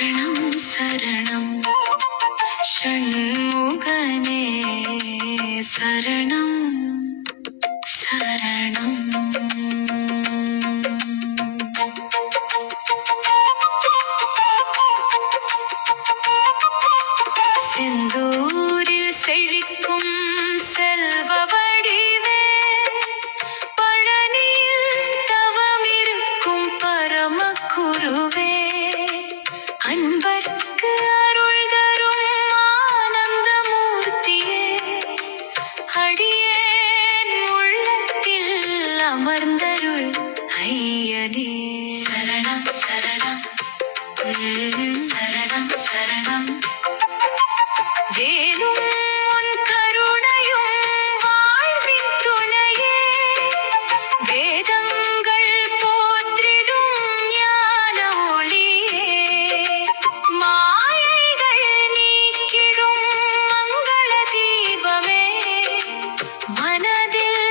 சரணம் சரணம் ஷண்முகனே சரணம் சரணம். செந்தூரில் செழிக்கும் செல்வ வடிவே, பழனியில் தவமிருக்கும் பரமக்குருவே, அன்பர்க்கு அருள் தரும் ஆனந்தமூர்த்தியே, அடியேன் உள்ளத்தில் அமர்ந்தருள் ஐயனே சரணம் சரணம் சரணம் சரணம். வேலும் உன் கருணையும் வாழ்வின் துணையே, வேதங்கள் போற்றிடும் ஞான ஒளியே, மாயைகள் நீக்கிடும் மங்கள தீபமே, மனதில்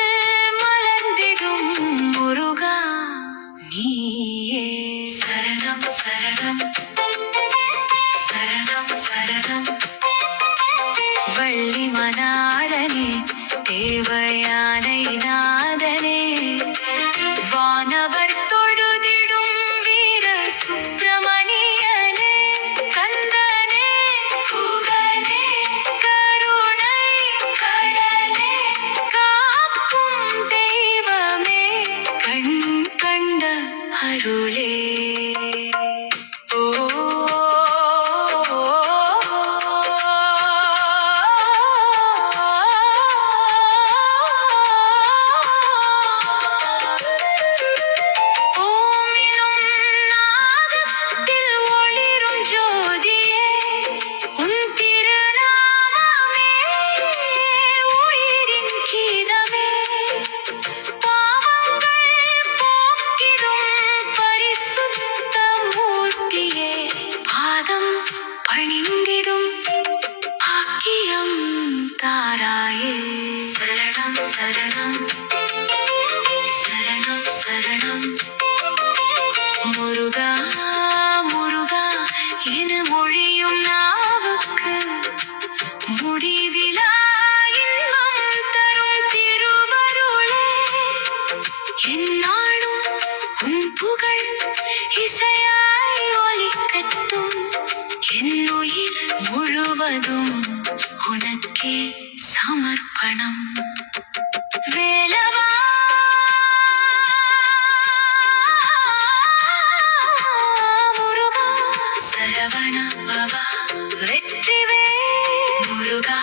மலர்ந்திடும் முருகா நீயே சரணம் சரணம் சரணம் சரணம். வள்ளி மணாளனே தேவயானை நாதனே, வானவர் தொழுதிடும் வீர சுப்பிரமணியனே, கந்தனே குகனே கருணை கடலே, காக்கும் தெய்வமே கண் கண்ட அருளே. தாராயே சரணம் சரணம் சரணம் சரணம். முருகா முருகா என மொழியும் நாவுக்கு முடிவிலா இன்பம் தரும் திருவருளே, எந்நாளும் உன் புகழ் இசையாய் ஒலிக்கட்டும், என் உயிர் முழுவதும் உனக்கே சமர்ப்பணம். வேலவா முருகா சரவண பவா வெற்றிவே முருகா.